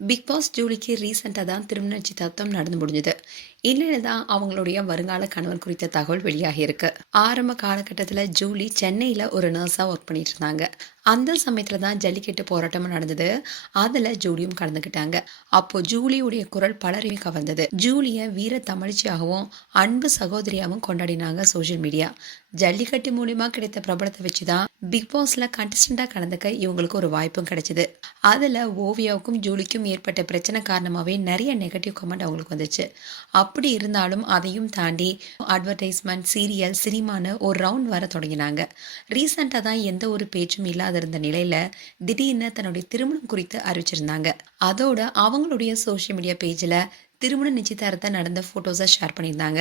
Big pass ஜூலிக்கு ரீசெண்டாக தான் திருமண நிச்சயதார்த்தம் நடந்து முடிஞ்சது. இந்நிலையில் தான் அவங்களுடைய வருங்கால கணவன் குறித்த தகவல் வெளியாகி இருக்கு. ஆரம்ப காலகட்டத்தில் ஜூலி சென்னையில் ஒரு நர்ஸாக ஒர்க் பண்ணிட்டு இருந்தாங்க. அந்த சமயத்தில் தான் ஜல்லிக்கட்டு போராட்டமும் நடந்தது. அதில் ஜூலியும் கலந்துக்கிட்டாங்க. அப்போ ஜூலியுடைய குரல் பலரையும் கவர்ந்தது. ஜூலியை வீர தமிழ்ச்சியாகவும் அன்பு சகோதரியாகவும் கொண்டாடினாங்க சோஷியல் மீடியா. ஜல்லிக்கட்டு மூலியமா கிடைத்த பிரபலத்தை வச்சுதான் பிக் பாஸ்ல கண்டஸ்டண்டா கலந்துக்க இவங்களுக்கு ஒரு வாய்ப்பும் கிடைச்சது. அதுல ஓவியாவுக்கும் ஜூலிக்கும் ஏற்பட்ட பிரச்சனை காரணமாவே நிறைய நெகட்டிவ் கமெண்ட் அவங்களுக்கு வந்துச்சு. அப்படி இருந்தாலும் அதையும் தாண்டி அட்வர்டைஸ்மெண்ட், சீரியல், சினிமான்னு ஒரு ரவுண்ட் வர தொடங்கினாங்க. ரீசெண்டா தான் எந்த ஒரு பேச்சும் இல்லாத இருந்த நிலையில திடீர்னு தன்னுடைய திருமணம் குறித்து அறிவிச்சிருந்தாங்க. அதோட அவங்களுடைய சோஷியல் மீடியா பேஜ்ல திருமண நிச்சயதார்த்தத்தை நடந்த போட்டோஸை ஷேர் பண்ணியிருந்தாங்க.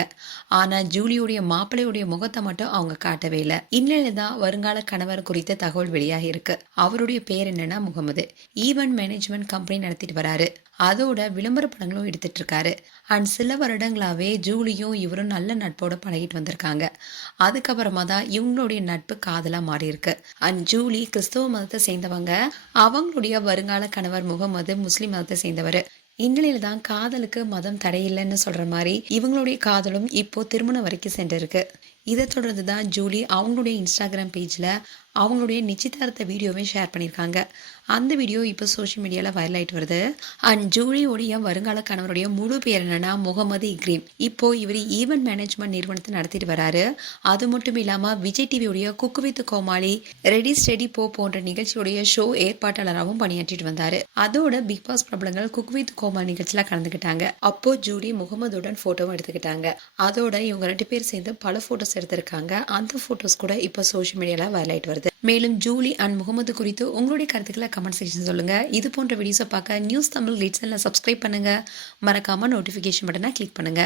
ஆனா ஜூலியுடைய மாப்பிள்ளையுடைய முகத்தை மட்டும் அவங்க காட்டவே இல்லை. இந்நிலையில தான் வருங்கால கணவர் குறித்த தகவல் வெளியாகி இருக்கு. அவருடைய பேர் என்னன்னா முகமது. ஈவென்ட் மேனேஜ்மெண்ட் கம்பெனி நடத்திட்டு வராரு. அதோட விளம்பர படங்களும் எடுத்துட்டு இருக்காரு. அண்ட் சில வருடங்களாவே ஜூலியும் இவரும் நல்ல நட்போட பழகிட்டு வந்திருக்காங்க. அதுக்கப்புறமா தான் இவங்களுடைய நட்பு காதலா மாறி இருக்கு. அண்ட் ஜூலி கிறிஸ்தவ மதத்தை சேர்ந்தவங்க. அவங்களுடைய வருங்கால கணவர் முகமது முஸ்லிம் மதத்தை சேர்ந்தவர். இந்நிலையில தான் காதலுக்கு மதம் தடையில்லைன்னு சொல்ற மாதிரி இவங்களுடைய காதலும் இப்போ திருமணம் வரைக்கும் சென்றிருக்கு. இதை தொடர்ந்து தான் ஜூலி அவங்களுடைய இன்ஸ்டாகிராம் பேஜ்ல அவங்களுடைய நிச்சயதார்த்த வீடியோவை ஷேர் பண்ணியிருக்காங்க. அந்த வீடியோ இப்போ சோஷியல் மீடியாவில் வைரல் ஆகிட்டு வருது. அண்ட் ஜூலியோடைய வருங்கால கணவருடைய முழு பேர் என்னன்னா முகமது இக்ரீம். இப்போ இவர் ஈவென்ட் மேனேஜ்மெண்ட் நிறுவனத்தை நடத்திட்டு வராரு. அது மட்டும் இல்லாமல் விஜய் டிவியுடைய cook with Comali, ready steady போ போன்ற நிகழ்ச்சியுடைய ஷோ ஏற்பாட்டாளராகவும் பணியாற்றிட்டு வந்தாரு. அதோட பிக் பாஸ் பிரபலங்கள் குக்கு வித் கோமாளி நிகழ்ச்சியில் கலந்துக்கிட்டாங்க. அப்போ ஜூலி முகமதுடன் போட்டோவும் எடுத்துக்கிட்டாங்க. அதோட இவங்க 2 பேர் சேர்ந்து பல போட்டோஸ் எடுத்திருக்காங்க. அந்த போட்டோஸ் கூட இப்போ சோஷியல் மீடியாவில் வைரல் ஆகிட்டு வருது. மேலும் ஜூலி அண்ட் முகமது குறித்து உங்களுடைய கருத்துக்களை கமெண்ட் செக்ஷன் சொல்லுங்க. இது போன்ற வீடியோஸை பார்க்க நியூஸ் தமிழ் லீட்ஸ் சப்ஸ்கிரைப் பண்ணுங்க. மறக்காம நோட்டிஃபிகேஷன் பட்டனை கிளிக் பண்ணுங்க.